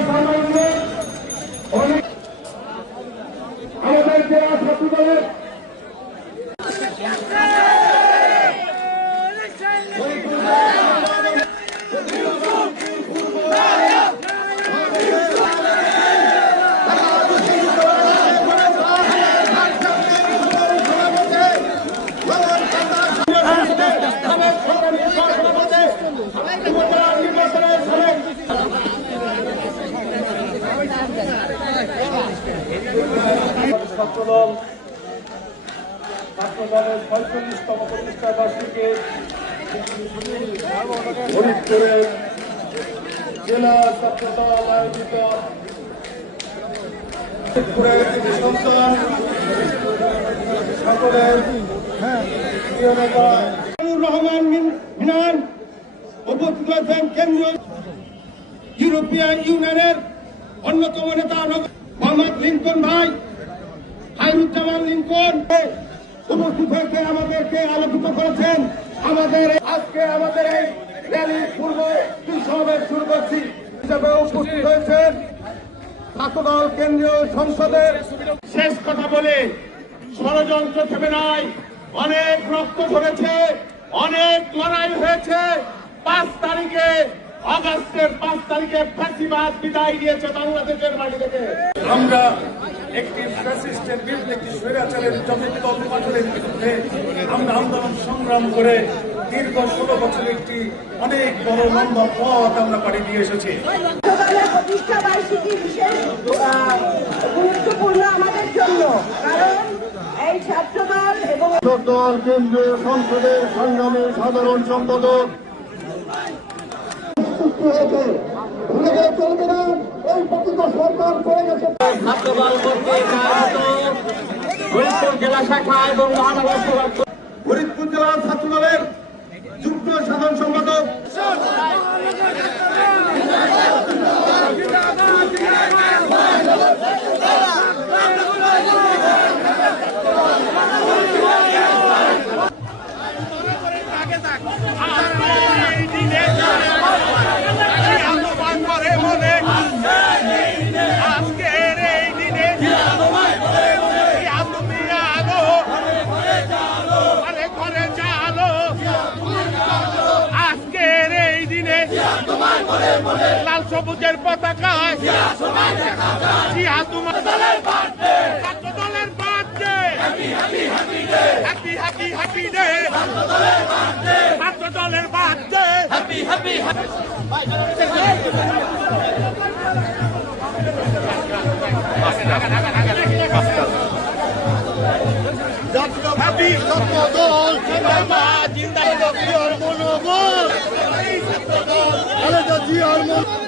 সামান্য অনেক আমাদের জেলা ছাত্র দলের ছাত্রদল ছাত্রদলের পঁয়তাল্লিশতম প্রতিষ্ঠা বার্ষিকী। জেলা ছাত্রদল আয়োজিত। ইউরোপিয়ান ইউনিয়নের অন্যতম নেতা মোহাম্মদ লিঙ্কন ভাই। হাইরুজ্জামান লিঙ্কন উপস্থিত হয়েছে আমাদেরকে আলোকিত করেছেন। আমাদের আজকে আমাদের এই র্যালি পূর্ব সমাবেশ শুরু করছি। হিসাবে উপস্থিত হয়েছেন ছাত্রদল কেন্দ্রীয় সংসদের শেষ কথা বলে ষড়যন্ত্র থেমে নাই। অনেক রক্ত ঝরেছে, অনেক লড়াই হয়েছে। পাঁচ তারিখে আগস্টের পাঁচ তারিখে ফাঁসিবাদ বিদায় দিয়েছে বাংলাদেশের মাটি থেকে। আমরা একটি ফ্যাসিস্টের বিরুদ্ধে একটি স্বৈরাচারের যথেষ্ট অপমানের বিরুদ্ধে আমরা আন্দোলন সংগ্রাম করে দীর্ঘ ষোলো বছর একটি অনেক বড় লম্বা পথ আমরা পাড়ি দিয়ে এসেছি। প্রতিষ্ঠা বার্ষিকী বিশেষ গুরুত্বপূর্ণ আমাদের জন্য। কারণ এই ছাত্রদল এবং দল কেন্দ্রীয় সংসদের সংগ্রামী সাধারণ সম্পাদক। ভুলে চলবে না এই প্রকৃত সরকার করে গেছে ছাত্রদল কর্তৃক আয়োজিত ফরিদপুর জেলা শাখা এবং মহানগর ফরিদপুর জেলা ছাত্র দলের যুগ্ম সাধারণ লাল সবুজের পতাকায় জিয়া তোমার ছাত্র দলের birthday. Happy happy happy day ছাত্র দলের বার্থডে। হ্যাপি ছাত্র দল। Armando.